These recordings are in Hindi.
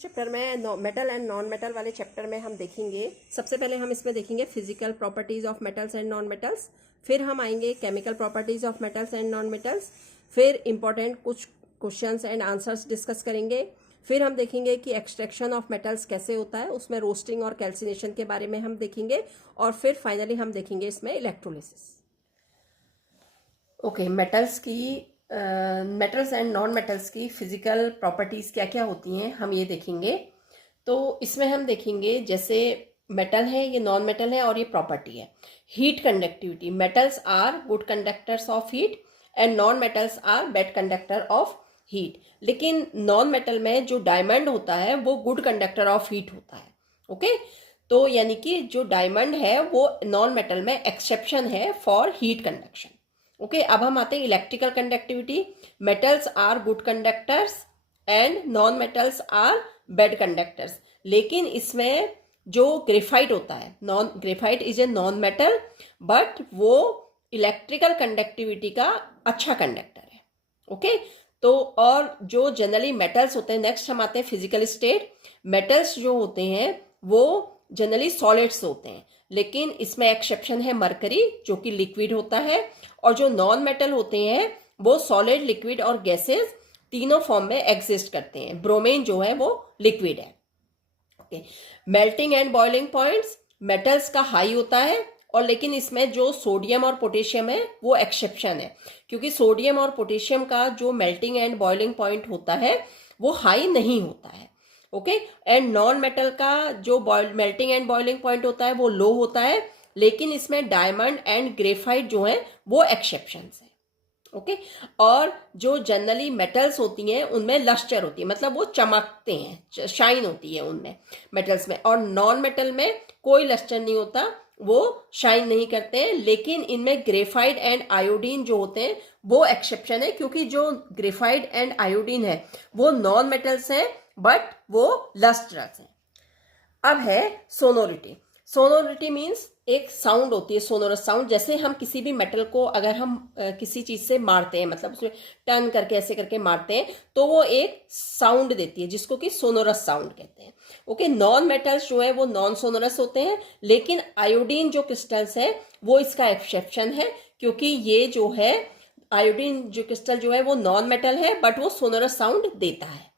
चैप्टर में मेटल एंड नॉन मेटल वाले चैप्टर में हम देखेंगे, सबसे पहले हम इसमें देखेंगे physical properties of metals and non metals, फिर हम आएंगे chemical properties of metals and non metals, फिर इंपॉर्टेंट कुछ क्वेश्चंस एंड आंसर्स डिस्कस करेंगे, फिर हम देखेंगे कि एक्सट्रैक्शन ऑफ मेटल्स कैसे होता है, उसमें रोस्टिंग और कैल्सिनेशन के बारे में हम देखेंगे, और फिर फाइनली हम देखेंगे इसमें electrolysis. Okay, metals and non metals की फिजिकल प्रॉपर्टीज़ क्या क्या होती हैं हम ये देखेंगे। तो इसमें हम देखेंगे जैसे मेटल है, ये नॉन मेटल है और ये प्रॉपर्टी है। Heat conductivity, metals are good conductors of heat and non metals are bad conductor of heat. लेकिन नॉन मेटल में जो डायमंड होता है वो गुड कंडक्टर ऑफ हीट होता है। ओके, तो यानी कि जो डायमंड है वो नॉन मेटल में एक्सेप्शन है फॉर हीट कंडक्शन। ओके, अब हम आते हैं electrical conductivity. Metals are good conductors and non metals are bad conductors. लेकिन इसमें जो ग्रेफाइट होता है, graphite is a non metal but वो इलेक्ट्रिकल कंडक्टिविटी का अच्छा कंडक्टर है। ओके, तो और जो जनरली मेटल्स होते हैं, नेक्स्ट हम आते हैं फिजिकल स्टेट। मेटल्स जो होते हैं वो जनरली सॉलिड्स होते हैं, लेकिन इसमें एक्सेप्शन है मरकरी जो कि लिक्विड होता है, और जो नॉन मेटल होते हैं वो सॉलिड, लिक्विड और गैसेस तीनों फॉर्म में एग्जिस्ट करते हैं। ब्रोमीन जो है वो लिक्विड है। Okay, melting and boiling points, metals का हाई होता है, और लेकिन इसमें जो सोडियम और पोटेशियम है वो एक्सेप्शन है, क्योंकि सोडियम और पोटेशियम का जो मेल्टिंग एंड बॉइलिंग पॉइंट होता है वो हाई नहीं होता है। ओके, एंड नॉन मेटल का जो मेल्टिंग एंड बॉइलिंग पॉइंट होता है वो लो होता है, लेकिन इसमें डायमंड एंड ग्रेफाइट जो है वो एक्सेप्शंस है। ओके, और जो जनरली मेटल्स होती हैं उनमें लस्टर होती है, मतलब वो चमकते हैं, शाइन होती है उनमें मेटल्स में, और नॉन मेटल में कोई लस्टर नहीं होता, वो शाइन नहीं करते हैं। लेकिन इनमें ग्रेफाइट एंड आयोडीन जो होते हैं वो एक्सेप्शन है, क्योंकि जो ग्रेफाइट एंड आयोडीन है वो नॉन मेटल्स हैं बट वो लस्ट्रस हैं। अब है सोनोरिटी। सोनोरिटी मीन्स एक साउंड होती है, सोनोरस साउंड। जैसे हम किसी भी मेटल को अगर हम किसी चीज से मारते हैं, मतलब उसमें टर्न करके ऐसे करके मारते हैं, तो वो एक साउंड देती है जिसको कि सोनोरस साउंड कहते हैं। ओके, नॉन मेटल्स जो है वो नॉन सोनोरस होते हैं, लेकिन आयोडीन जो क्रिस्टल्स है वो इसका एक्सेप्शन है, क्योंकि ये जो है आयोडीन जो क्रिस्टल जो है वो नॉन मेटल है बट वो सोनोरस साउंड देता है।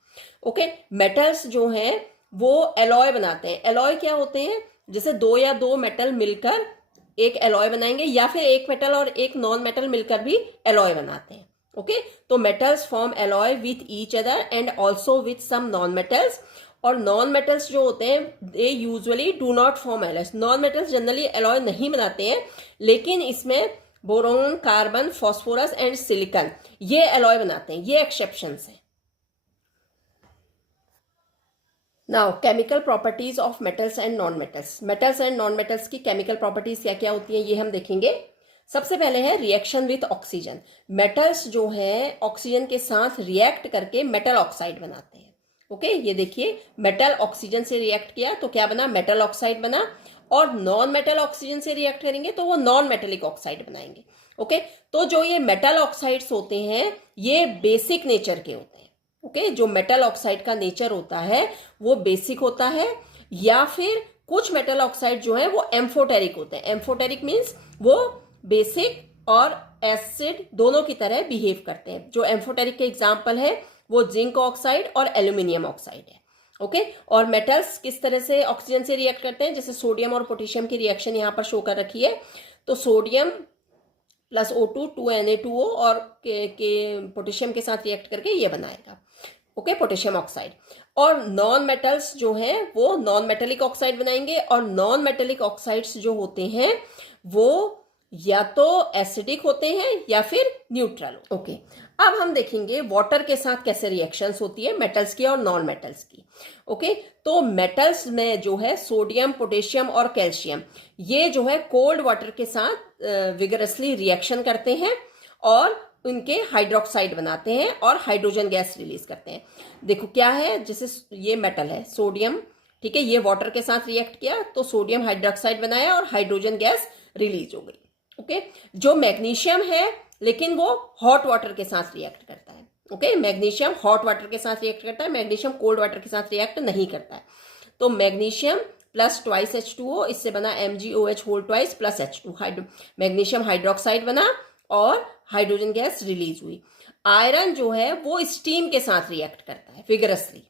ओके, मेटल्स जो हैं वो एलॉय बनाते हैं। एलॉय क्या होते हैं? जैसे दो या दो मेटल मिलकर एक एलॉय बनाएंगे, या फिर एक मेटल और एक नॉन मेटल मिलकर भी एलॉय बनाते हैं। ओके, तो metals form alloy with each other and also with some non metals. और नॉन मेटल्स जो होते हैं they usually do not form alloys. Non metals generally alloy नहीं बनाते हैं, लेकिन इसमें boron, carbon, phosphorus and silicon ये एलॉय बनाते हैं, ये एक्सेप्शंस हैं। Now chemical properties of metals and non metals. Metals and non metals की केमिकल प्रॉपर्टीज क्या क्या होती हैं ये हम देखेंगे। सबसे पहले है रिएक्शन विथ ऑक्सीजन। मेटल्स जो है ऑक्सीजन के साथ रिएक्ट करके मेटल ऑक्साइड बनाते हैं। ओके, ये देखिए, मेटल ऑक्सीजन से रिएक्ट किया तो क्या बना? मेटल ऑक्साइड बना। और नॉन मेटल ऑक्सीजन से रिएक्ट करेंगे तो वो नॉन मेटेलिक ऑक्साइड बनाएंगे। ओके, तो जो ये मेटल ऑक्साइड्स होते हैं ये बेसिक नेचर के होते हैं। ओके, जो मेटल ऑक्साइड का नेचर होता है वो बेसिक होता है, या फिर कुछ मेटल ऑक्साइड जो है वो एम्फोटेरिक होते हैं। एम्फोटेरिक मीन्स वो बेसिक और एसिड दोनों की तरह बिहेव करते हैं। जो एम्फोटेरिक के एग्जाम्पल है वो जिंक ऑक्साइड और एल्यूमिनियम ऑक्साइड है। ओके, और मेटल्स किस तरह से ऑक्सीजन से रिएक्ट करते हैं? जैसे सोडियम और पोटेशियम की रिएक्शन यहाँ पर शो कर रखी है। तो सोडियम प्लस O2 2Na2O और के पोटेशियम के साथ रिएक्ट करके ये बनाएगा ओके, पोटेशियम ऑक्साइड। और नॉन मेटल्स जो हैं वो नॉन मेटेलिक ऑक्साइड बनाएंगे, और नॉन मेटेलिक ऑक्साइड्स जो होते हैं वो या तो एसिडिक होते हैं या फिर न्यूट्रल। ओके, अब हम देखेंगे वाटर के साथ कैसे रिएक्शंस होती है मेटल्स की और नॉन मेटल्स की। ओके, तो मेटल्स में जो है सोडियम, पोटेशियम और कैल्शियम ये जो है कोल्ड वाटर के साथ विगरसली रिएक्शन करते हैं और उनके हाइड्रोक्साइड बनाते हैं और हाइड्रोजन गैस रिलीज करते हैं। देखो क्या है, जैसे ये मेटल है सोडियम, ठीक है, ये वाटर के साथ रिएक्ट किया तो सोडियम हाइड्रोक्साइड बनाया और हाइड्रोजन गैस रिलीज हो गई। ओके, जो मैग्नीशियम है लेकिन वो हॉट वाटर के साथ रिएक्ट करता है। ओके, मैग्नीशियम हॉट वाटर के साथ रिएक्ट करता है, मैग्नीशियम कोल्ड वाटर के साथ रिएक्ट नहीं करता है। तो मैग्नीशियम प्लस ट्वाइस H2O, इससे बना MgOH whole twice plus H2, magnesium hydroxide बना और हाइड्रोजन गैस रिलीज हुई। आयरन जो है वो स्टीम के साथ रिएक्ट करता है विगरसली,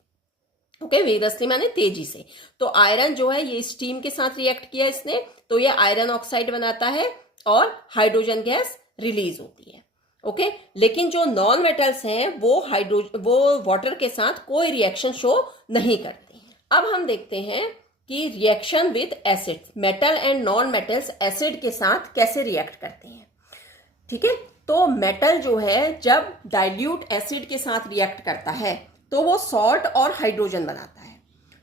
ओके, विगरसली माने तेजी से। तो आयरन जो है ये स्टीम के साथ रिएक्ट किया इसने, तो ये आयरन ऑक्साइड बनाता है और हाइड्रोजन गैस रिलीज होती है। ओके, लेकिन जो नॉन मेटल्स हैं वो वाटर के साथ कोई रिएक्शन शो नहीं करते। अब हम देखते हैं कि reaction with acid, metal and non metals acid के साथ कैसे रिएक्ट करते हैं। ठीक है, तो मेटल जो है जब डाइल्यूट एसिड के साथ रिएक्ट करता है तो वो सॉल्ट और हाइड्रोजन बनाता है।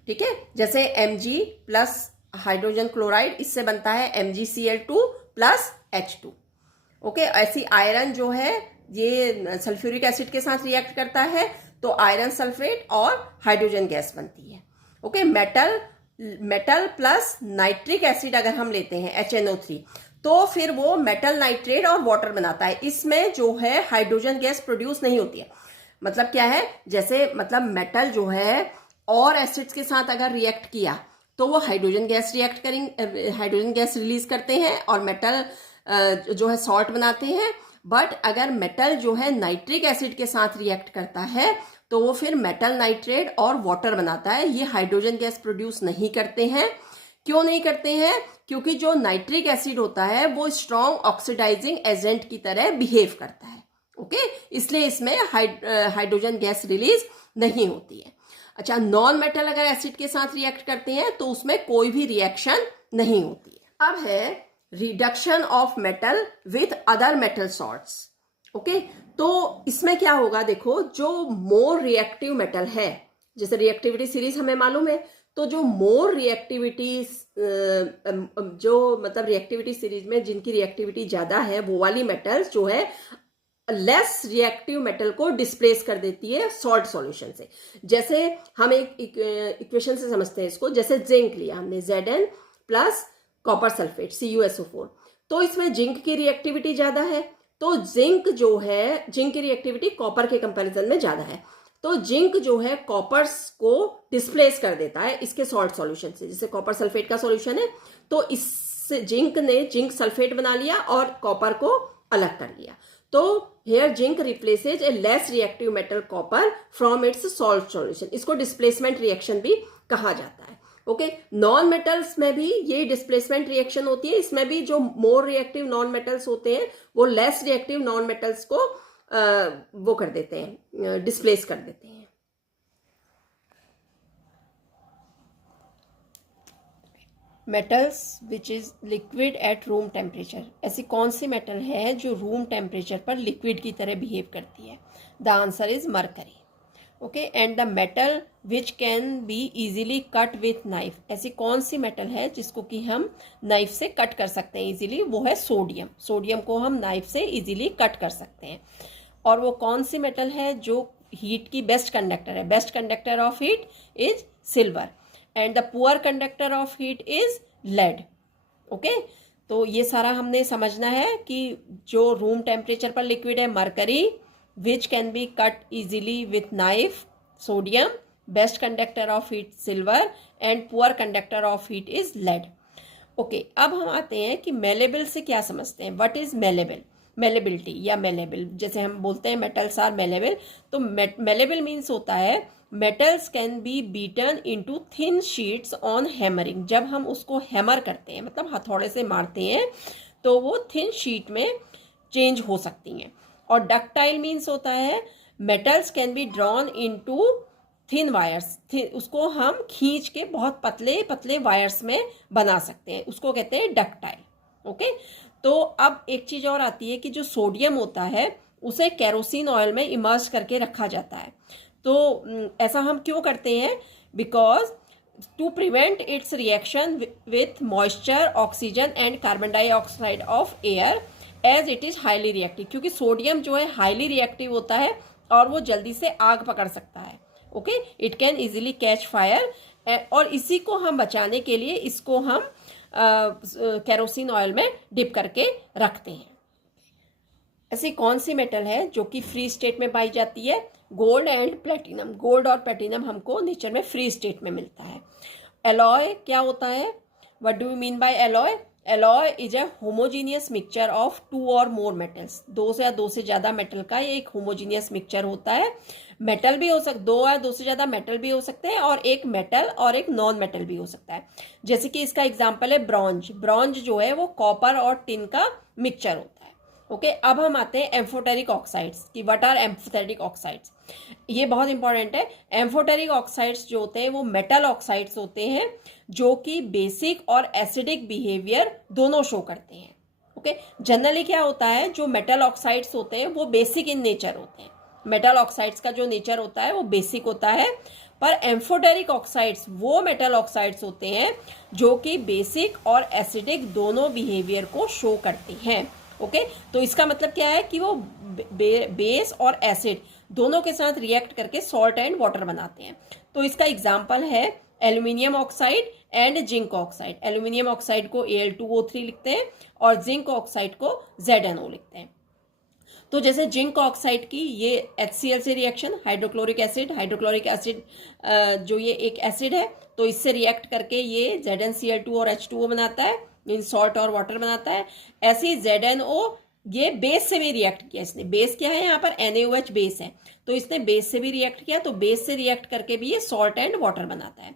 ठीक है, जैसे Mg प्लस हाइड्रोजन क्लोराइड, इससे बनता है MgCl2 प्लस H2। ओके, ऐसी आयरन जो है ये सल्फ्यूरिक एसिड के साथ रिएक्ट करता है तो आयरन सल्फेट और हाइड्रोजन गैस बनती है। Okay, metal plus nitric acid अगर हम लेते हैं HNO3 तो फिर वो मेटल नाइट्रेट और वाटर बनाता है। इसमें जो है हाइड्रोजन गैस प्रोड्यूस नहीं होती है। मतलब क्या है, जैसे मतलब मेटल जो है और एसिड्स के साथ अगर रिएक्ट किया तो वो hydrogen gas hydrogen gas release करते हैं और मेटल जो है सॉल्ट बनाते हैं। बट अगर मेटल जो है नाइट्रिक एसिड के साथ रिएक्ट करता है तो वो फिर मेटल नाइट्रेट और वाटर बनाता है। ये हाइड्रोजन गैस प्रोड्यूस नहीं करते हैं। क्यों नहीं करते हैं? क्योंकि जो नाइट्रिक एसिड होता है वो स्ट्रॉन्ग ऑक्सीडाइजिंग एजेंट की तरह बिहेव करता है। ओके, इसलिए इसमें हाइड्रोजन गैस रिलीज नहीं होती है। अच्छा, नॉन मेटल अगर एसिड के साथ रिएक्ट करते हैं तो उसमें कोई भी रिएक्शन नहीं होती है। अब है reduction of metal with other metal salts. Okay, तो इसमें क्या होगा, देखो जो मोर रिएक्टिव मेटल है, जैसे रिएक्टिविटी सीरीज हमें मालूम है, तो जो मोर रिएक्टिविटी जो मतलब रिएक्टिविटी सीरीज में जिनकी रिएक्टिविटी ज्यादा है वो वाली मेटल्स जो है लेस रिएक्टिव मेटल को डिस्प्लेस कर देती है सॉल्ट सॉल्यूशन से। जैसे हम एक इक्वेशन से समझते हैं इसको, जैसे जिंक लिया हमने Zn plus copper sulphate CuSO4, तो इसमें जिंक की रिएक्टिविटी ज्यादा है, तो जिंक जो है, जिंक की रिएक्टिविटी कॉपर के कंपैरिजन में ज्यादा है, तो जिंक जो है कॉपर्स को डिस्प्लेस कर देता है इसके सॉल्ट सॉल्यूशन से। जैसे कॉपर सल्फेट का सॉल्यूशन है तो इससे जिंक ने जिंक सल्फेट बना लिया और कॉपर को अलग कर लिया। तो here zinc replaces a less reactive metal copper from its salt solution. इसको डिस्प्लेसमेंट रिएक्शन भी कहा जाता है। ओके, नॉन मेटल्स में भी ये डिस्प्लेसमेंट रिएक्शन होती है। इसमें भी जो मोर रिएक्टिव नॉन मेटल्स होते हैं वो लेस रिएक्टिव नॉन मेटल्स को वो कर देते हैं, डिस्प्लेस कर देते हैं। Metals which is liquid at room temperature, ऐसी कौन सी मेटल है जो रूम टेम्परेचर पर लिक्विड की तरह बिहेव करती है? The answer is mercury. Okay, and the metal which can be easily cut with knife, ऐसी कौन सी मेटल है जिसको कि हम नाइफ से कट कर सकते हैं इजीली? वो है सोडियम। सोडियम को हम नाइफ से इजीली कट कर सकते हैं। और वो कौन सी मेटल है जो हीट की बेस्ट कंडक्टर है? Best conductor of heat is silver and the poor conductor of heat is lead. Okay, तो ये सारा हमने समझना है कि जो रूम टेम्परेचर पर लिक्विड है mercury, which can be cut easily with knife sodium, best conductor of heat silver and poor conductor of heat is lead. Okay, अब हम आते हैं कि मेलेबल से क्या समझते हैं। What is malleable? मेलेबिलिटी या मेलेबल, जैसे हम बोलते हैं मेटल्स आर मेलेबल, तो मेलेबल मीन्स होता है metals can be beaten into thin sheets on hammering. जब हम उसको हैमर करते हैं, मतलब हथौड़े से मारते हैं, तो वो थिन शीट में चेंज हो सकती हैं। और डक्टाइल मीन्स होता है metals can be drawn into thin wires, उसको हम खींच के बहुत पतले पतले वायर्स में बना सकते हैं, उसको कहते हैं डक्टाइल। ओके, तो अब एक चीज और आती है कि जो सोडियम होता है उसे केरोसिन ऑयल में इमर्ज करके रखा जाता है। तो ऐसा हम क्यों करते हैं? Because to prevent its reaction with moisture, oxygen and carbon dioxide of air as it is highly reactive, क्योंकि सोडियम जो है हाईली रिएक्टिव होता है और वो जल्दी से आग पकड़ सकता है। Okay, it can easily catch fire, और इसी को हम बचाने के लिए इसको हम केरोसिन ऑयल में डिप करके रखते हैं। ऐसी कौन सी मेटल है जो कि फ्री स्टेट में पाई जाती है? Gold and platinum. गोल्ड और प्लेटिनम हमको नेचर में फ्री स्टेट में मिलता है। एलॉय क्या होता है? What do you mean by alloy? Alloy is a homogeneous mixture of 2 और मोर मेटल्स। 2 से या 2 से ज़्यादा मेटल का ये एक होमोजीनियस मिक्सचर होता है। मेटल भी हो सकता, 2 या 2 से ज़्यादा मेटल भी हो सकते हैं, और एक मेटल और एक नॉन मेटल भी हो सकता है। जैसे कि इसका एग्जाम्पल है ब्रॉन्ज। ब्रॉन्ज जो है वो कॉपर और टिन का मिक्सचर होता है। ओके, अब हम आते हैं एम्फोटेरिक ऑक्साइड्स की। What are amphoteric oxides? ये बहुत इंपॉर्टेंट है। एम्फोटेरिक ऑक्साइड्स जो होते हैं वो मेटल ऑक्साइड्स होते हैं जो कि बेसिक और एसिडिक बिहेवियर दोनों शो करते हैं। ओके, जनरली क्या होता है, जो मेटल ऑक्साइड्स होते हैं वो बेसिक इन नेचर होते हैं। मेटल ऑक्साइड्स का जो नेचर होता है वो बेसिक होता है, पर एम्फोटेरिक ऑक्साइड्स वो मेटल ऑक्साइड्स होते हैं जो कि बेसिक और एसिडिक दोनों बिहेवियर को शो करते हैं। ओके, तो इसका मतलब क्या है कि वो बेस और एसिड दोनों के साथ रिएक्ट करके सॉल्ट एंड वाटर बनाते हैं। तो इसका एग्जाम्पल है aluminium oxide and zinc oxide. Aluminium oxide को Al2O3 लिखते हैं और जिंक ऑक्साइड को ZnO लिखते हैं। तो जैसे जिंक ऑक्साइड की ये HCl से रिएक्शन, हाइड्रोक्लोरिक एसिड जो ये एक एसिड है, तो इससे रिएक्ट करके ये ZnCl2 और H2O बनाता है, मीन सॉल्ट और वाटर बनाता है। ऐसे ही ZnO ये बेस से भी रिएक्ट किया इसने। बेस क्या है यहाँ पर? NaOH बेस है, तो इसने बेस से भी रिएक्ट किया, तो बेस से रिएक्ट करके भी ये सॉल्ट एंड वाटर बनाता है।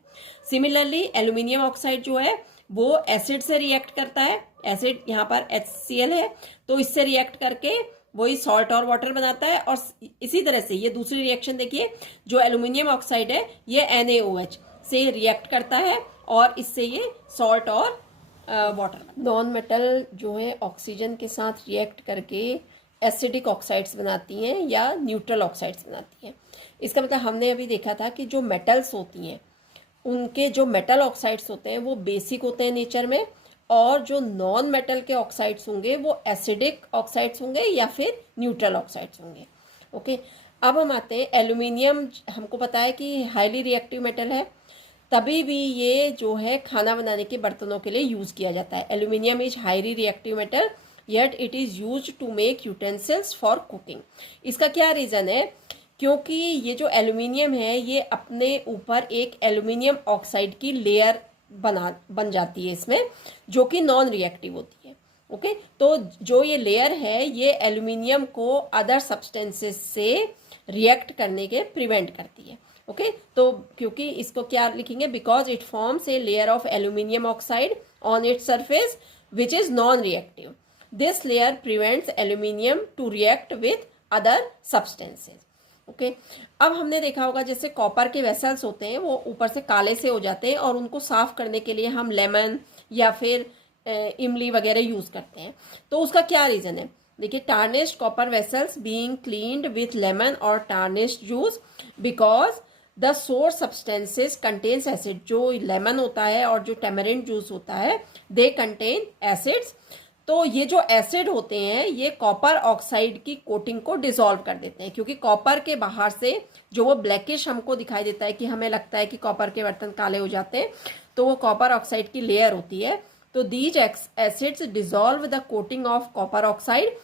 सिमिलरली एल्यूमिनियम ऑक्साइड जो है वो एसिड से रिएक्ट करता है। एसिड यहाँ पर HCl है, तो इससे रिएक्ट करके वही सॉल्ट और वाटर बनाता है। और इसी तरह से ये दूसरी रिएक्शन देखिए, जो एल्यूमिनियम ऑक्साइड है ये NaOH से रिएक्ट करता है और इससे ये सॉल्ट और वाटर। नॉन मेटल जो है ऑक्सीजन के साथ रिएक्ट करके एसिडिक ऑक्साइड्स बनाती हैं या न्यूट्रल ऑक्साइड्स बनाती हैं। इसका मतलब हमने अभी देखा था कि जो मेटल्स होती हैं उनके जो मेटल ऑक्साइड्स होते हैं वो बेसिक होते हैं नेचर में, और जो नॉन मेटल के ऑक्साइड्स होंगे वो एसिडिक ऑक्साइड्स होंगे या फिर न्यूट्रल ऑक्साइड्स होंगे। ओके, अब हम आते हैं एल्यूमिनियम। हमको पता है कि हाईली रिएक्टिव मेटल है, तभी भी ये जो है खाना बनाने के बर्तनों के लिए यूज़ किया जाता है। Aluminium is highly reactive metal yet it is use to make utensils for cooking. इसका क्या रीज़न है? क्योंकि ये जो एल्यूमिनियम है ये अपने ऊपर एक एल्यूमिनियम ऑक्साइड की लेयर बन जाती है इसमें, जो कि नॉन रिएक्टिव होती है। ओके, तो जो ये लेयर है ये एल्यूमिनियम को अदर सब्सटेंसेस से रिएक्ट करने के प्रिवेंट करती है। ओके, तो क्योंकि इसको क्या लिखेंगे? Because it forms a layer of aluminium oxide on its surface which is non reactive. This layer prevents aluminium to react with other substances. Okay, अब हमने देखा होगा जैसे कॉपर के वेसल्स होते हैं वो ऊपर से काले से हो जाते हैं और उनको साफ करने के लिए हम लेमन या फिर इमली वगैरह यूज करते हैं। तो उसका क्या रीजन है? देखिए, tarnished copper vessels being cleaned with lemon और tarnished juice because the sour substances contains acid. जो लेमन होता है और जो टेमरिंड जूस होता है दे कंटेन एसिड्स। तो ये जो एसिड होते हैं ये कॉपर ऑक्साइड की कोटिंग को डिसॉल्व कर देते हैं, क्योंकि कॉपर के बाहर से जो वो ब्लैकिश हमको दिखाई देता है कि हमें लगता है कि कॉपर के बर्तन काले हो जाते हैं, तो वो कॉपर ऑक्साइड की लेयर होती है। तो these acids dissolve the coating of copper oxide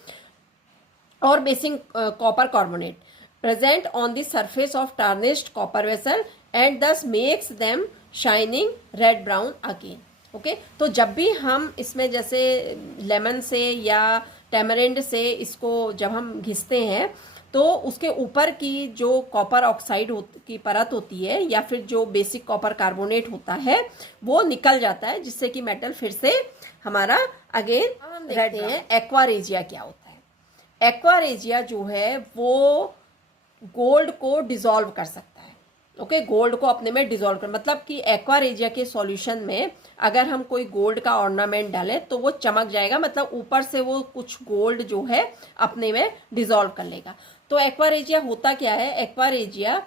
और basic copper carbonate present on the surface of tarnished copper vessel and thus makes them shining red brown again. Okay, तो जब भी हम इसमें जैसे लेमन से या टेमरिंड से इसको जब हम घिसते हैं तो उसके ऊपर की जो कॉपर ऑक्साइड की परत होती है या फिर जो बेसिक कॉपर कार्बोनेट होता है वो निकल जाता है, जिससे कि मेटल फिर से हमारा अगेन देखते हैं एक्वा रेजिया क्या होता है। एक्वा रेजिया जो है वो गोल्ड को डिसॉल्व कर सकता है। ओके, गोल्ड को अपने में डिसॉल्व कर, मतलब कि एक्वा रेजिया के सॉल्यूशन में अगर हम कोई गोल्ड का ऑर्नामेंट डालें तो वो चमक जाएगा, मतलब ऊपर से वो कुछ गोल्ड जो है अपने में डिसॉल्व कर लेगा। तो एक्वा रेजिया होता क्या है? एक्वा रेजिया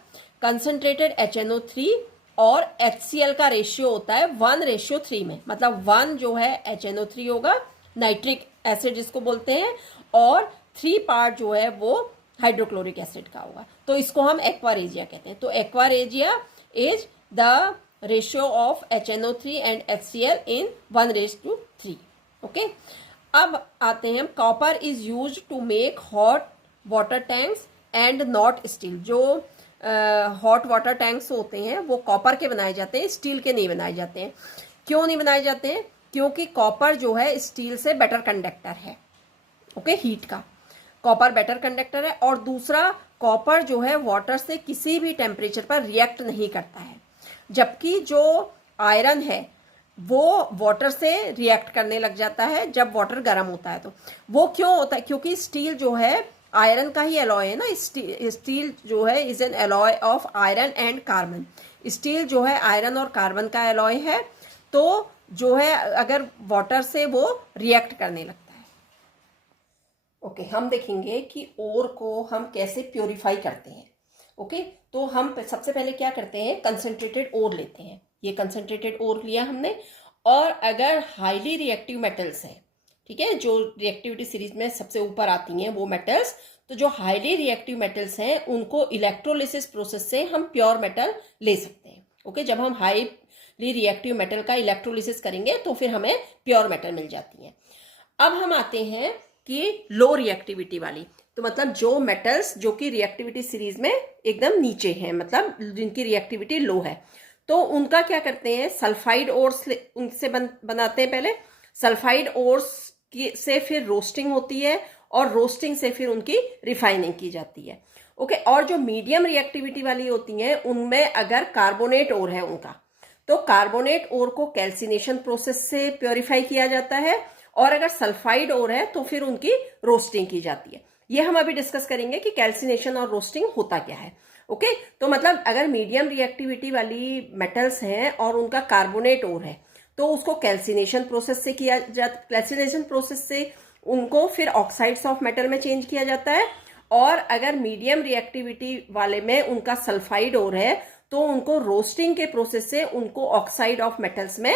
कंसंट्रेटेड HNO3 और HCl का रेशियो होता है 1:3 में, मतलब 1 जो है HNO3 होगा, नाइट्रिक एसिड जिसको बोलते हैं, और 3 पार्ट जो है वो हाइड्रोक्लोरिक एसिड का होगा। तो इसको हम एक्वा रेजिया कहते हैं। तो aqua regia is the ratio of HNO3 and HCl in 1:3। Okay, अब आते हैं, copper is use to make hot water tanks and not steel. जो हॉट वाटर टैंक्स होते हैं वो कॉपर के बनाए जाते हैं, स्टील के नहीं बनाए जाते हैं। क्यों नहीं बनाए जाते हैं? क्योंकि कॉपर जो है स्टील से बेटर कंडक्टर है। ओके, हीट का कॉपर बेटर कंडक्टर है। और दूसरा, कॉपर जो है वाटर से किसी भी टेम्परेचर पर रिएक्ट नहीं करता है, जबकि जो आयरन है वो वाटर से रिएक्ट करने लग जाता है जब वाटर गर्म होता है। तो वो क्यों होता है? क्योंकि स्टील जो है आयरन का ही एलॉय है ना। स्टील जो है is an alloy of iron and carbon. Steel जो है आयरन और कार्बन का एलॉय है, तो जो है अगर वाटर से वो रिएक्ट करने लगता है। ओके, हम देखेंगे कि ओर को हम कैसे प्योरीफाई करते हैं। ओके, तो हम सबसे पहले क्या करते हैं, कंसंट्रेटेड ओर लेते हैं। ये कंसंट्रेटेड ओर लिया हमने, और अगर हाईली रिएक्टिव मेटल्स हैं, ठीक है, जो रिएक्टिविटी सीरीज में सबसे ऊपर आती हैं वो मेटल्स, तो जो हाईली रिएक्टिव मेटल्स हैं उनको इलेक्ट्रोलिसिस प्रोसेस से हम प्योर मेटल ले सकते हैं। ओके, जब हम हाईली रिएक्टिव मेटल का इलेक्ट्रोलिसिस करेंगे तो फिर हमें प्योर मेटल मिल जाती है। अब हम आते हैं कि लो रिएक्टिविटी वाली, तो मतलब जो मेटल्स जो कि रिएक्टिविटी सीरीज में एकदम नीचे हैं, मतलब जिनकी रिएक्टिविटी लो है, तो उनका क्या करते हैं, सल्फाइड ओर्स उनसे बनाते हैं पहले। सल्फाइड ओर्स से फिर रोस्टिंग होती है, और रोस्टिंग से फिर उनकी रिफाइनिंग की जाती है। ओके, और जो मीडियम रिएक्टिविटी वाली होती हैं उनमें अगर कार्बोनेट ओर है उनका, तो कार्बोनेट ओर को कैल्सिनेशन प्रोसेस से प्योरीफाई किया जाता है, और अगर सल्फाइड ओर है तो फिर उनकी रोस्टिंग की जाती है। ये हम अभी डिस्कस करेंगे कि कैल्सिनेशन और रोस्टिंग होता क्या है। ओके, तो मतलब अगर मीडियम रिएक्टिविटी वाली मेटल्स हैं और उनका कार्बोनेट ओर है, तो उसको कैल्सिनेशन प्रोसेस से किया जाता, कैल्सिनेशन प्रोसेस से उनको फिर ऑक्साइड्स ऑफ मेटल में चेंज किया जाता है। और अगर मीडियम रिएक्टिविटी वाले में उनका सल्फाइड ओर है, तो उनको रोस्टिंग के प्रोसेस से उनको ऑक्साइड ऑफ मेटल्स में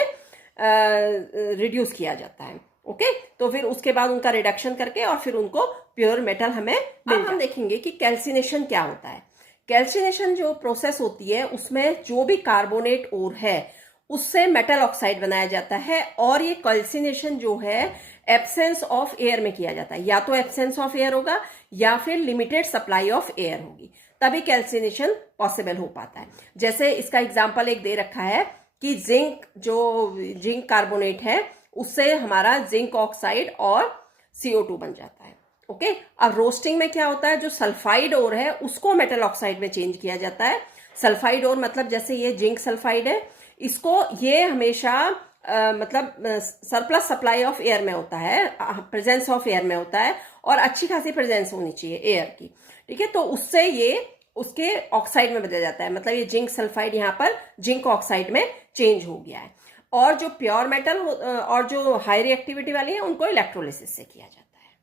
रिड्यूस किया जाता है। ओके, तो फिर उसके बाद उनका रिडक्शन करके और फिर उनको प्योर मेटल हमें मिल जाता है। हम देखेंगे कि कैल्सिनेशन क्या होता है। कैल्सिनेशन जो प्रोसेस होती है उसमें जो भी कार्बोनेट ओर है उससे मेटल ऑक्साइड बनाया जाता है, और ये कैल्सिनेशन जो है एब्सेंस ऑफ एयर में किया जाता है। या तो एब्सेंस ऑफ एयर होगा या फिर लिमिटेड सप्लाई ऑफ एयर होगी, तभी कैल्सिनेशन पॉसिबल हो पाता है। जैसे इसका एग्जांपल एक दे रखा है कि जिंक कार्बोनेट है उससे हमारा जिंक ऑक्साइड और CO2 बन जाता है। ओके, अब रोस्टिंग में क्या होता है, जो सल्फाइड ओर है उसको मेटल ऑक्साइड में चेंज किया जाता है। सल्फाइड ओर मतलब जैसे ये जिंक सल्फाइड है, इसको ये हमेशा मतलब सरप्लस सप्लाई ऑफ एयर में होता है, प्रेजेंस ऑफ एयर में होता है, और अच्छी खासी प्रेजेंस होनी चाहिए एयर की। ठीक है, तो उससे ये उसके ऑक्साइड में बदल जाता है, मतलब ये जिंक सल्फाइड यहाँ पर जिंक ऑक्साइड में चेंज हो गया है। और जो प्योर मेटल और जो हाई रिएक्टिविटी वाली है उनको इलेक्ट्रोलिसिस से किया जाता है।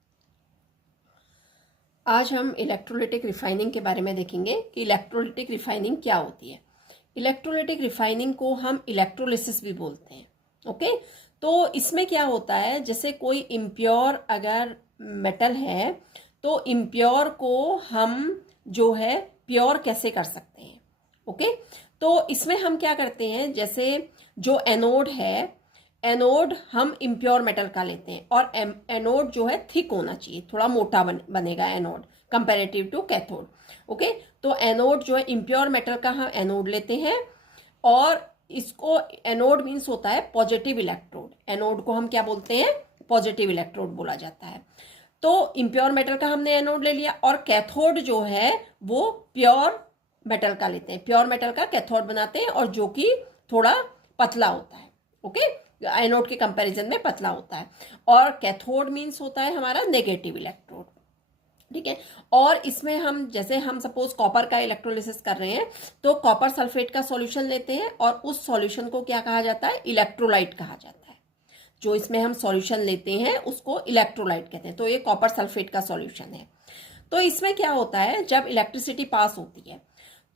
आज हम इलेक्ट्रोलिटिक रिफाइनिंग के बारे में देखेंगे कि इलेक्ट्रोलिटिक रिफाइनिंग क्या होती है। इलेक्ट्रोलिटिक रिफाइनिंग को हम इलेक्ट्रोलिसिस भी बोलते हैं। ओके, तो इसमें क्या होता है, जैसे कोई इम्प्योर अगर मेटल है तो इम्प्योर को हम जो है प्योर कैसे कर सकते हैं। ओके, तो इसमें हम क्या करते हैं, जैसे जो एनोड है, एनोड हम इम्प्योर मेटल का लेते हैं, और एनोड जो है थिक होना चाहिए, थोड़ा मोटा बनेगा anode comparative to cathode. Okay, तो एनोड जो है इम्प्योर मेटल का हम एनोड लेते हैं, और इसको एनोड मीन्स होता है पॉजिटिव इलेक्ट्रोड। एनोड को हम क्या बोलते हैं, पॉजिटिव इलेक्ट्रोड बोला जाता है। तो इम्प्योर मेटल का हमने एनोड ले लिया, और कैथोड जो है वो प्योर मेटल का लेते हैं, प्योर मेटल का कैथोड बनाते हैं, और जो कि थोड़ा पतला होता है। ओके, एनोड के कंपैरिजन में पतला होता है। और कैथोड मीन्स होता है हमारा नेगेटिव इलेक्ट्रोड। ठीक है, और इसमें हम जैसे हम सपोज कॉपर का इलेक्ट्रोलिसिस कर रहे हैं, तो कॉपर सल्फेट का सॉल्यूशन लेते हैं, और उस सॉल्यूशन को क्या कहा जाता है, इलेक्ट्रोलाइट कहा जाता है। जो इसमें हम सॉल्यूशन लेते हैं उसको इलेक्ट्रोलाइट कहते हैं। तो ये कॉपर सल्फेट का सॉल्यूशन है। तो इसमें क्या होता है, जब इलेक्ट्रिसिटी पास होती है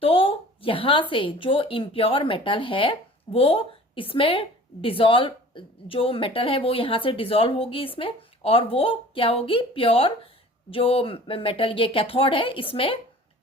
तो यहाँ से जो इम्प्योर मेटल है वो इसमें डिजॉल्व, जो मेटल है वो यहाँ से डिजॉल्व होगी इसमें, और वो क्या होगी, प्योर जो मेटल ये कैथोड है इसमें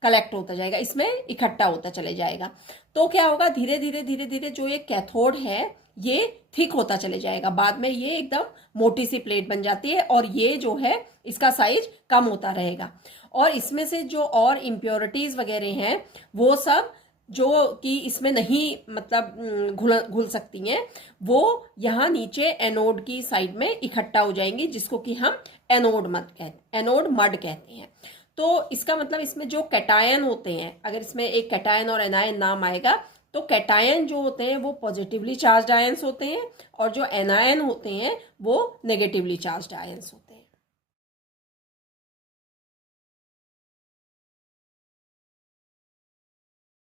कलेक्ट होता जाएगा, इसमें इकट्ठा होता चले जाएगा। तो क्या होगा, धीरे धीरे धीरे धीरे जो ये कैथोड है ये थिक होता चले जाएगा, बाद में ये एकदम मोटी सी प्लेट बन जाती है और ये जो है इसका साइज कम होता रहेगा। और इसमें से जो और इम्प्योरिटीज वगैरह हैं वो सब जो कि इसमें नहीं मतलब घुल सकती हैं, वो यहाँ नीचे एनोड की साइड में इकट्ठा हो जाएंगी, जिसको कि हम एनोड मड कहते हैं। तो इसका मतलब इसमें जो कैटायन होते हैं, अगर इसमें एक कैटायन और एनायन नाम आएगा, तो कैटायन जो होते हैं वो पॉजिटिवली चार्ज आयंस होते हैं और जो एनायन होते हैं वो नेगेटिवली चार्ज आयंस होते हैं।